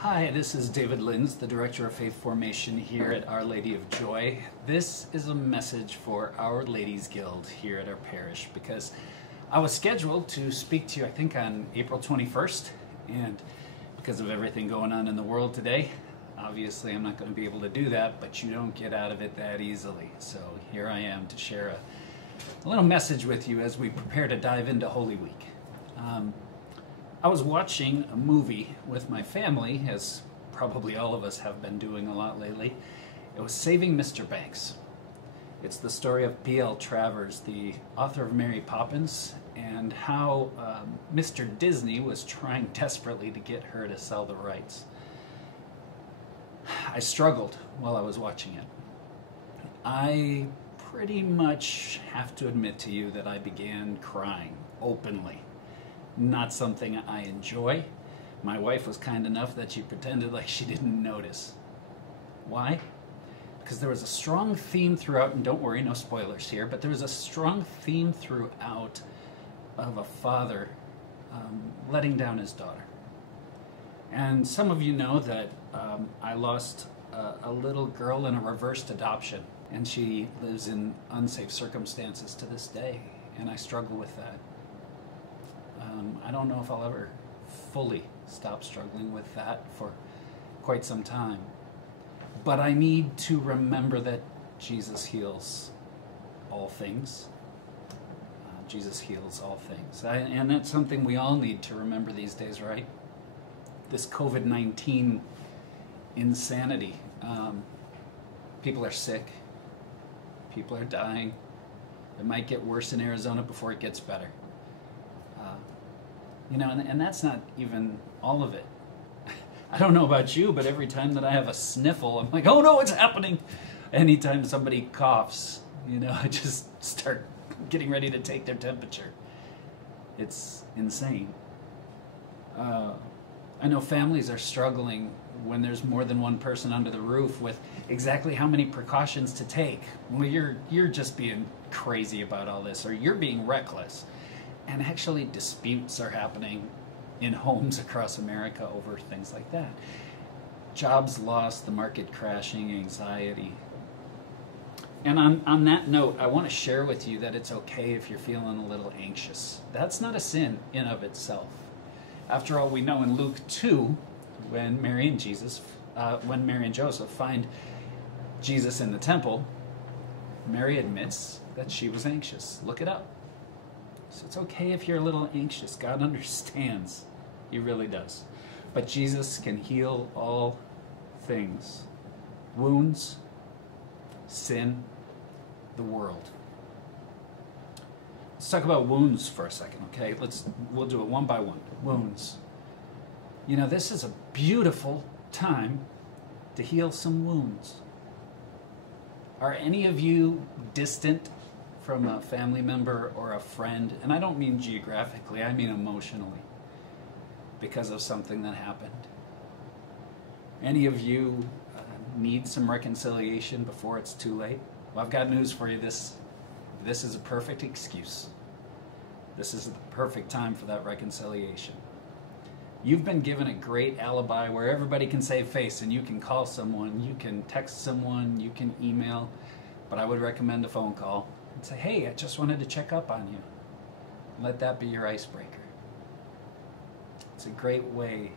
Hi, this is David Linz, the Director of Faith Formation here at Our Lady of Joy. This is a message for Our Ladies Guild here at our parish because I was scheduled to speak to you, I think, on April 21st, and because of everything going on in the world today, obviously I'm not going to be able to do that, but you don't get out of it that easily. So here I am to share a little message with you as we prepare to dive into Holy Week. I was watching a movie with my family, as probably all of us have been doing a lot lately. It was Saving Mr. Banks. It's the story of P.L. Travers, the author of Mary Poppins, and how Mr. Disney was trying desperately to get her to sell the rights. I struggled while I was watching it. I pretty much have to admit to you that I began crying openly. Not something I enjoy. My wife was kind enough that she pretended like she didn't notice. Why? Because there was a strong theme throughout, and don't worry, no spoilers here, but there was a strong theme throughout of a father letting down his daughter. And some of you know that I lost a little girl in a reversed adoption, and she lives in unsafe circumstances to this day, and I struggle with that. I don't know if I'll ever fully stop struggling with that for quite some time. But I need to remember that Jesus heals all things. Jesus heals all things. And that's something we all need to remember these days, right? This COVID-19 insanity. People are sick. People are dying. It might get worse in Arizona before it gets better. And that's not even all of it. I don't know about you, but every time that I have a sniffle, I'm like, oh no, it's happening. Anytime somebody coughs, I just start getting ready to take their temperature. It's insane. I know families are struggling when there's more than one person under the roof with exactly how many precautions to take. Well, you're just being crazy about all this, or you're being reckless. And actually disputes are happening in homes across America over things like that. Jobs lost, the market crashing, anxiety. And on that note, I want to share with you that it's okay if you're feeling a little anxious. That's not a sin in of itself. After all, we know in Luke 2, when Mary and Joseph find Jesus in the temple, Mary admits that she was anxious. Look it up. So it's okay if you're a little anxious. God understands. He really does. But Jesus can heal all things. Wounds, sin, the world. Let's talk about wounds for a second, okay? We'll do it one by one. Wounds. This is a beautiful time to heal some wounds. Are any of you distant from a family member or a friend? And I don't mean geographically, I mean emotionally, because of something that happened. Any of you need some reconciliation before it's too late? Well, I've got news for you. This is a perfect excuse. This is the perfect time for that reconciliation. You've been given a great alibi where everybody can save face, and you can call someone, you can text someone, you can email, but I would recommend a phone call. And say, hey, I just wanted to check up on you. Let that be your icebreaker. It's a great way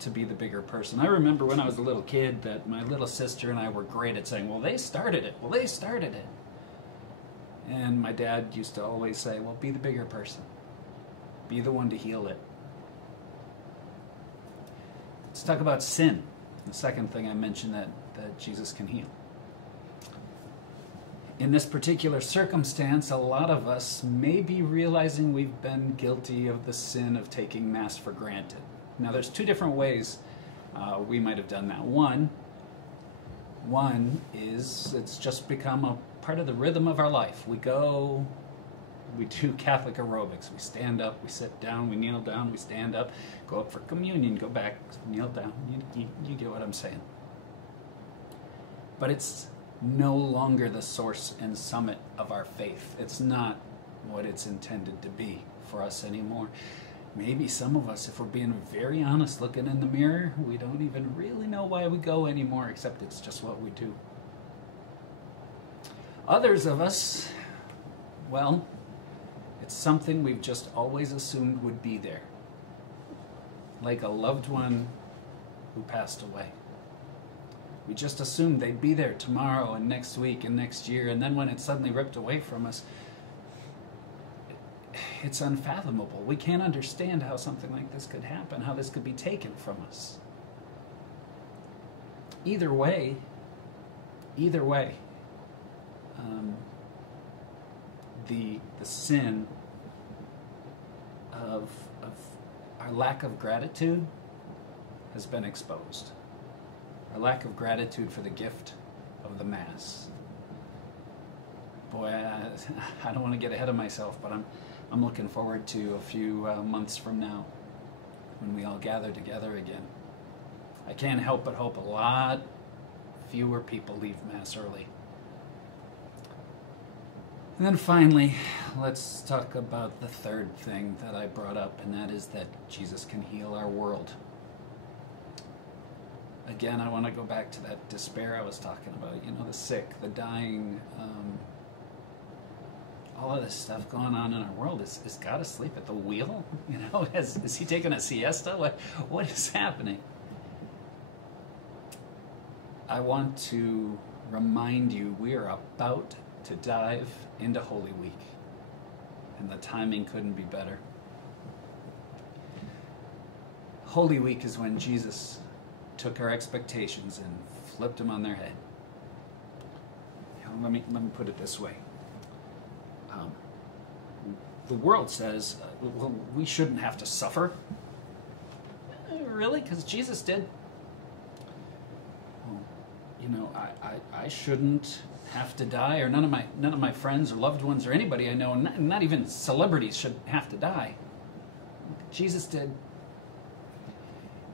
to be the bigger person. I remember when I was a little kid that my little sister and I were great at saying, well, they started it. Well, they started it. And my dad used to always say, well, be the bigger person. Be the one to heal it. Let's talk about sin. The second thing I mentioned that Jesus can heal. In this particular circumstance, a lot of us may be realizing we've been guilty of the sin of taking Mass for granted. Now, there's two different ways we might have done that. One is it's just become a part of the rhythm of our life. We do Catholic aerobics. We stand up, we sit down, we kneel down, we stand up, go up for communion, go back, kneel down. You get what I'm saying. But it's no longer the source and summit of our faith. It's not what it's intended to be for us anymore. Maybe some of us, if we're being very honest, looking in the mirror, we don't even really know why we go anymore, except it's just what we do. Others of us, well, it's something we've just always assumed would be there. Like a loved one who passed away. We just assumed they'd be there tomorrow and next week and next year, and then when it's suddenly ripped away from us, it's unfathomable. We can't understand how something like this could happen, how this could be taken from us. Either way, the sin of our lack of gratitude has been exposed. Our lack of gratitude for the gift of the Mass. Boy, I don't want to get ahead of myself, but I'm looking forward to a few months from now when we all gather together again. I can't help but hope a lot fewer people leave Mass early. And then finally, let's talk about the third thing that I brought up, and that is that Jesus can heal our world. Again, I want to go back to that despair I was talking about. You know, the sick, the dying, all of this stuff going on in our world. Is God asleep at the wheel? You know, is he taking a siesta? What is happening? I want to remind you we are about to dive into Holy Week, and the timing couldn't be better. Holy Week is when Jesus took our expectations and flipped them on their head. You know, let me put it this way. The world says, well, we shouldn't have to suffer. Really? Because Jesus did. Well, you know, I shouldn't have to die, or none of my friends or loved ones or anybody I know, not even celebrities, should have to die. Jesus did.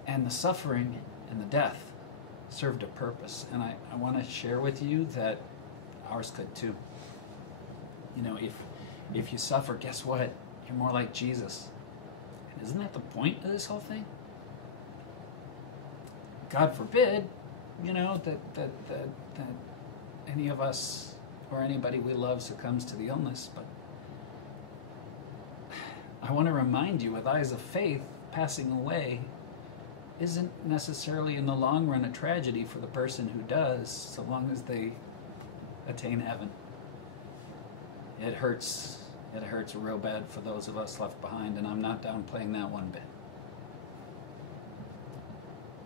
And the suffering and the death served a purpose. And I want to share with you that ours could too. You know, if you suffer, guess what? You're more like Jesus. And isn't that the point of this whole thing? God forbid, you know, that any of us or anybody we love succumbs to the illness. But I want to remind you, with eyes of faith, passing away isn't necessarily in the long run a tragedy for the person who does, so long as they attain heaven. It hurts real bad for those of us left behind, and I'm not downplaying that one bit.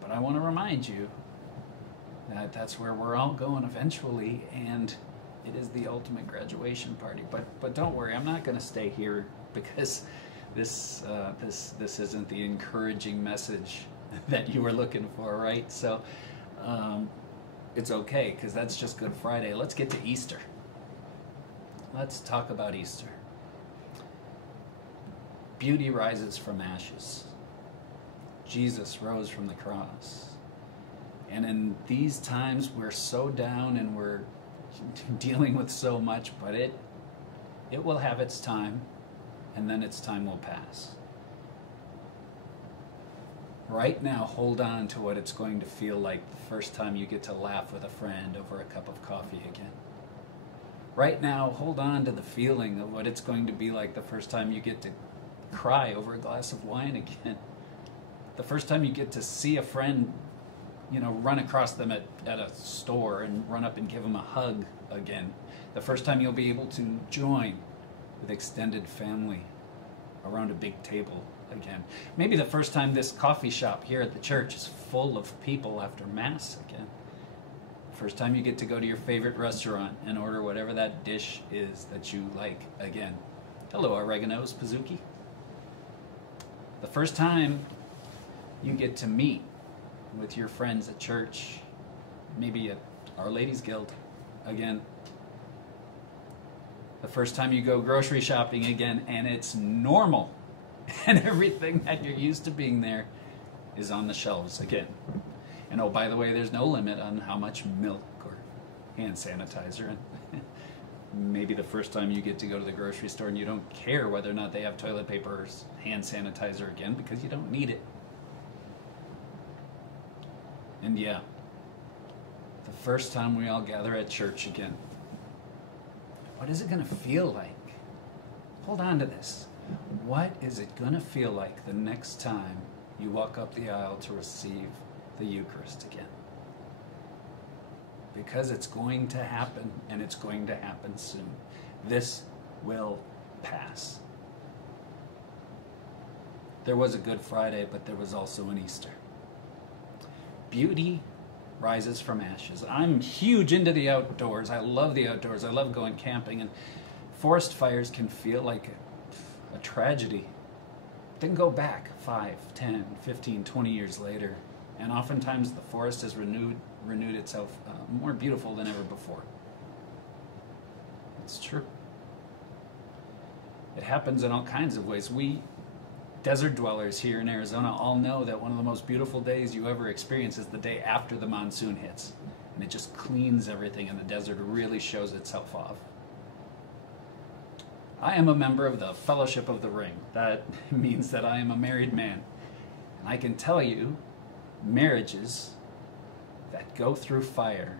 But I want to remind you that that's where we're all going eventually, and it is the ultimate graduation party. But don't worry, I'm not going to stay here, because this isn't the encouraging message that you were looking for, right? So it's okay, because that's just Good Friday. Let's get to Easter. Let's talk about Easter. Beauty rises from ashes. Jesus rose from the cross. And in these times, we're so down and we're dealing with so much, but it will have its time, and then its time will pass. Right now, hold on to what it's going to feel like the first time you get to laugh with a friend over a cup of coffee again. Right now, hold on to the feeling of what it's going to be like the first time you get to cry over a glass of wine again. The first time you get to see a friend, you know, run across them at a store and run up and give them a hug again. The first time you'll be able to join with extended family around a big table again. Maybe the first time this coffee shop here at the church is full of people after Mass again. First time you get to go to your favorite restaurant and order whatever that dish is that you like again. Hello, oregano's Pazuki. The first time you get to meet with your friends at church, maybe at Our Lady's Guild again. The first time you go grocery shopping again, and it's normal, and everything that you're used to being there is on the shelves again. And oh, by the way, there's no limit on how much milk or hand sanitizer. Maybe the first time you get to go to the grocery store and you don't care whether or not they have toilet paper or hand sanitizer again because you don't need it. And yeah, the first time we all gather at church again, what is it going to feel like? Hold on to this. What is it going to feel like the next time you walk up the aisle to receive the Eucharist again? Because it's going to happen, and it's going to happen soon. This will pass. There was a Good Friday, but there was also an Easter. Beauty rises from ashes. I'm huge into the outdoors. I love the outdoors. I love going camping, and forest fires can feel like a tragedy. Then go back 5, 10, 15, 20 years later, and oftentimes the forest has renewed itself more beautiful than ever before. It's true. It happens in all kinds of ways. We desert dwellers here in Arizona all know that one of the most beautiful days you ever experience is the day after the monsoon hits. And it just cleans everything and the desert really shows itself off. I am a member of the Fellowship of the Ring. That means that I am a married man. And I can tell you, marriages that go through fire,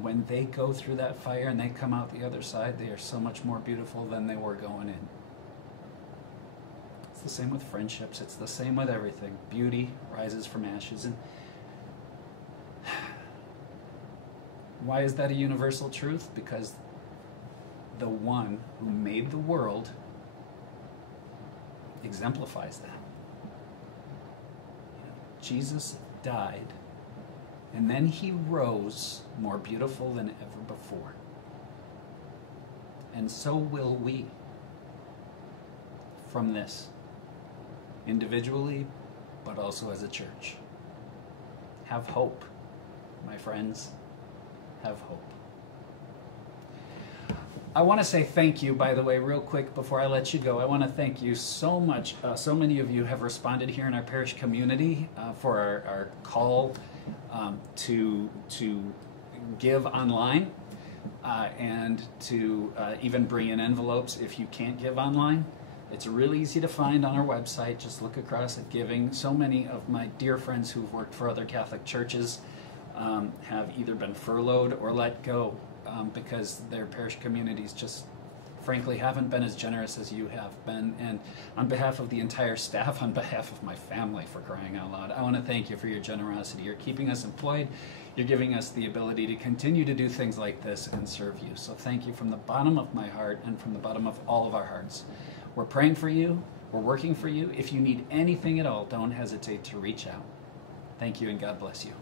when they go through that fire and they come out the other side, they are so much more beautiful than they were going in. It's the same with friendships. It's the same with everything. Beauty rises from ashes. And why is that a universal truth? Because the one who made the world exemplifies that. Jesus died, and then he rose more beautiful than ever before. And so will we from this, individually, but also as a church. Have hope, my friends. Have hope. I want to say thank you, by the way, real quick before I let you go. I want to thank you so much. So many of you have responded here in our parish community for our call to give online and to even bring in envelopes if you can't give online. It's really easy to find on our website. Just look across at giving. So many of my dear friends who've worked for other Catholic churches have either been furloughed or let go because their parish communities just frankly haven't been as generous as you have been. And on behalf of the entire staff, on behalf of my family, for crying out loud, I want to thank you for your generosity. You're keeping us employed. You're giving us the ability to continue to do things like this and serve you. So thank you from the bottom of my heart and from the bottom of all of our hearts. We're praying for you. We're working for you. If you need anything at all, don't hesitate to reach out. Thank you, and God bless you.